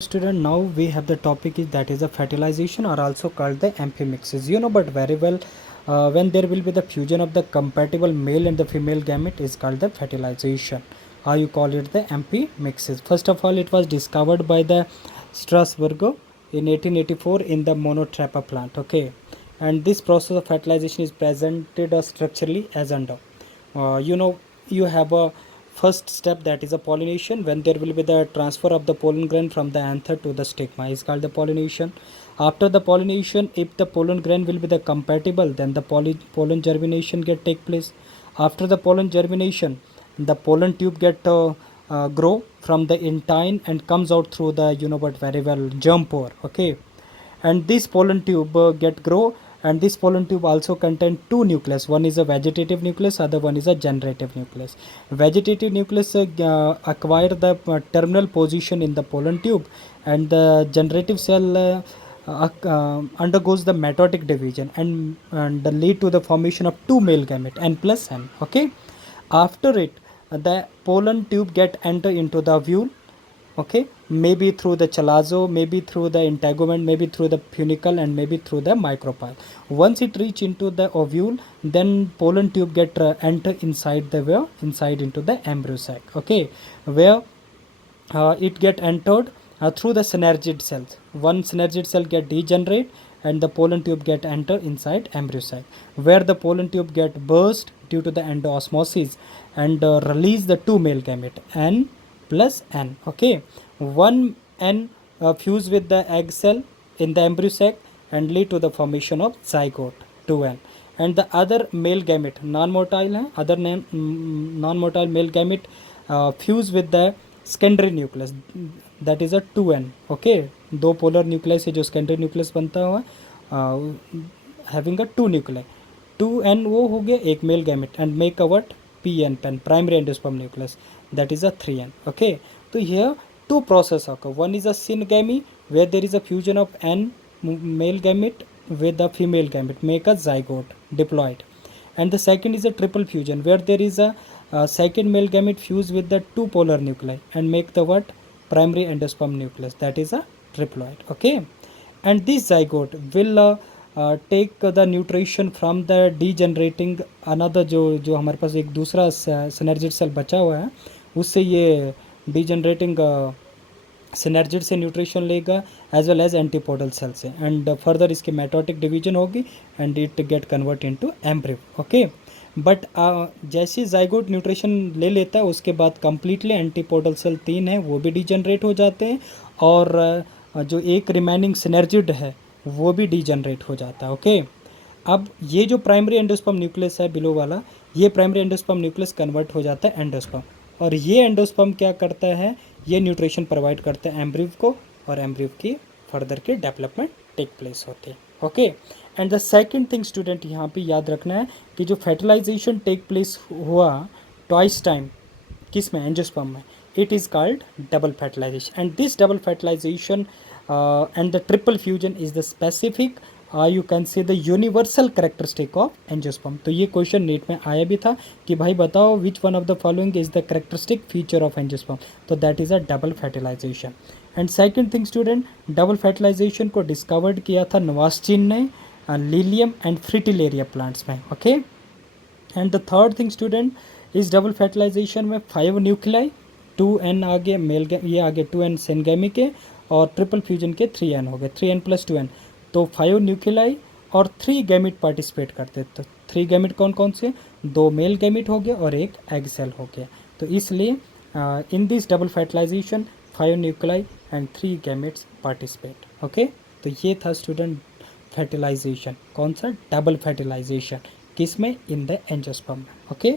Student, now we have the topic is that is a fertilization or also called the MP mixes. You know but very well, when there will be the fusion of the compatible male and the female gamete is called the fertilization, or you call it the MP mixes. First of all, it was discovered by the Strasburgo in 1884 in the Monotrapa plant. Okay, and this process of fertilization is presented structurally as under. You have a first step, that is a pollination, when there will be the transfer of the pollen grain from the anther to the stigma is called the pollination. After the pollination, if the pollen grain will be the compatible, then the pollen germination get take place. After the pollen germination, the pollen tube get grow from the intine and comes out through the but very well germ pore. Okay, and this pollen tube get grow, and this pollen tube also contain two nucleus. One is a vegetative nucleus, other one is a generative nucleus. Vegetative nucleus acquire the terminal position in the pollen tube, and the generative cell undergoes the mitotic division and lead to the formation of two male gamete n plus n. Okay, after it, the pollen tube get enter into the ovule. Okay, maybe through the chalazo, maybe through the integument, maybe through the funicle, and maybe through the micropyle. Once it reach into the ovule, then pollen tube get enter inside the where inside into the embryo sac. Okay, where it get entered through the synergid cells. One synergid cell get degenerate, and the pollen tube get enter inside embryo sac, where the pollen tube get burst due to the endosmosis and release the two male gamete n plus n. Okay, one n fuse with the egg cell in the embryo sac and lead to the formation of zygote 2n, and the other male gamete non-motile है, other non-motile male gamete fuse with the secondary nucleus, that is a 2n. okay, दो polar nucleus है जो secondary nucleus बनता हुआ having a to nuclear. 2n वो हो गया एक male gamete and make a what pn pen primary endosperm nucleus, that is a 3n. okay, so here two process occur. One is a syngamy, where there is a fusion of n male gamete with a female gamete make a zygote diploid, and the second is a triple fusion, where there is a second male gamete fuse with the two polar nuclei and make the what primary endosperm nucleus, that is a triploid. okay, and this zygote will take the nutrition from the degenerating another जो हमारे पास एक दूसरा synergid cell बचा हुआ है, उससे ये degenerating synergid से न्यूट्रिशन लेगा as well as antipodal cell से, एंड फर्दर इसकी मेटोटिक डिवीजन होगी and it get convert into embryo. Okay, but जैसे जाइगोट न्यूट्रिशन ले लेता है उसके बाद कम्प्लीटली एंटीपोडल सेल 3 है वो भी डीजनरेट हो जाते हैं, और जो एक रिमेनिंग सिनर्जिड है वो भी डीजनरेट हो जाता है. ओके, अब ये जो प्राइमरी एंडोस्पर्म न्यूक्लियस है बिलो वाला, ये प्राइमरी एंडोस्पर्म न्यूक्लियस कन्वर्ट हो जाता है एंडोस्पर्म, और ये एंडोस्पर्म क्या करता है, ये न्यूट्रिशन प्रोवाइड करता है एम्ब्रियो को, और एम्ब्रियो की फर्दर की डेवलपमेंट टेक प्लेस होती है. Okay, and the second thing student यहाँ पे याद रखना है कि जो फर्टिलाइजेशन टेक प्लेस हुआ ट्वाइस टाइम किस में, एंजियोस्पर्म में, it is called double fertilization, and this double fertilization and the triple fusion is the specific you can say the universal characteristic of angiosperm. तो ये क्वेश्चन नीट में आया भी था कि भाई बताओ which one of the following is the characteristic feature of angiosperm, तो that is a double fertilisation. And second thing student, double fertilisation को डिस्कवर्ड किया था नवास्चिन ने लिलियम एंड फ्रिटिलेरिया प्लांट्स में. Okay, and the third thing student, इस double fertilisation में 5 nuclei 2n आ गए mail, ये आ गए 2n सेनगेमी के, और ट्रिपल फ्यूजन के 3n हो गए, 3n प्लस 2n, तो 5 न्यूक्लियाई और 3 गैमिट पार्टिसिपेट करते. तो 3 गैमिट कौन कौन से, 2 मेल गैमिट हो गया और एक एग सेल हो गया. तो इसलिए in this double fertilization 5 nuclei and 3 gametes participate. Okay, तो ये था स्टूडेंट फर्टिलाइजेशन, कौन सा, डबल फर्टिलाइजेशन, किस में, इन द एंजियोस्पर्म में. ओके.